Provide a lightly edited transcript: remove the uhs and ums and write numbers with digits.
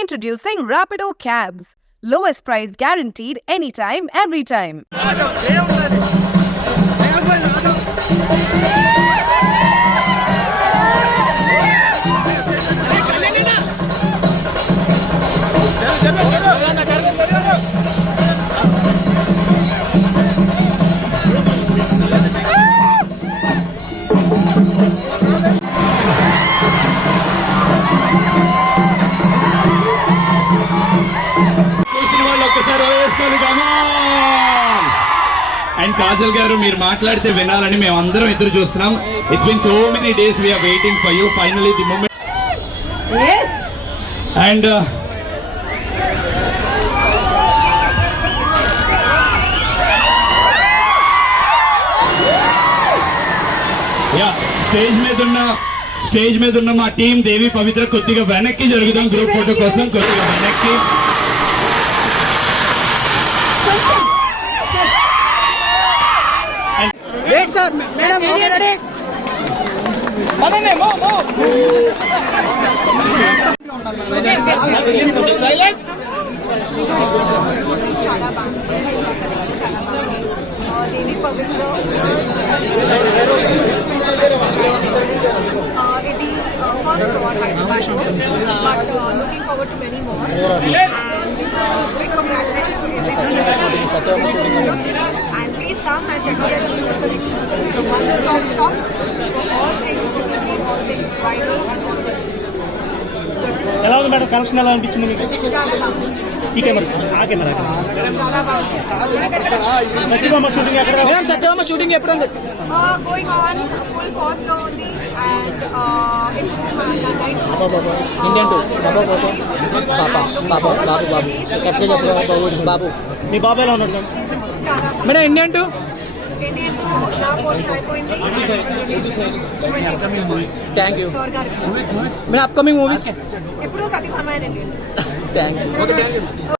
Introducing Rapido Cabs. Lowest price guaranteed anytime, every time. And Kajal గారు మీరు మాట్లాడితే వినాలని మేము అందరం ఎదురు చూస్తున్నాం. It's been so many days we're waiting for you. Finally the moment. And yeah stage మీద ఉన్న మా టీం దేవి పవిత్ర కొద్దిగా వెనక్కి జరుగుదాం. గ్రూప్ ఫోటో కోసం కొద్దిగా వెనక్కి. Wait, sir. Madam, okay, ready? Silence. Devi Pavitra ఇది first tour Hyderabad show, but looking forward to many more. And big congratulations to everyone. And please come and check out our new collection. This is a one-stop shop for all things jewelry, all things bridal, and all things. ఎలా ఉంది madam? Collection ఎలా అనిపించింది మీకు? చాలా బాగుంది. ఈ కెమెరా ఆ కెమెరా చాలా బాగుంది. సత్యభామ షూటింగ్ ఎక్కడ? మేడం సత్యభామ షూటింగ్ ఎప్పుడు ఉంది? Going on full force లో ఉంది. And బాబు మీ బాబు ఎలా ఉన్నాడు మేడం? ఇండియన్ టూ నా పోస్ట్ అయిపోయింది. Thank you madam. Upcoming movies ఎప్పుడు సత్యభామ థ్యాంక్ యూ.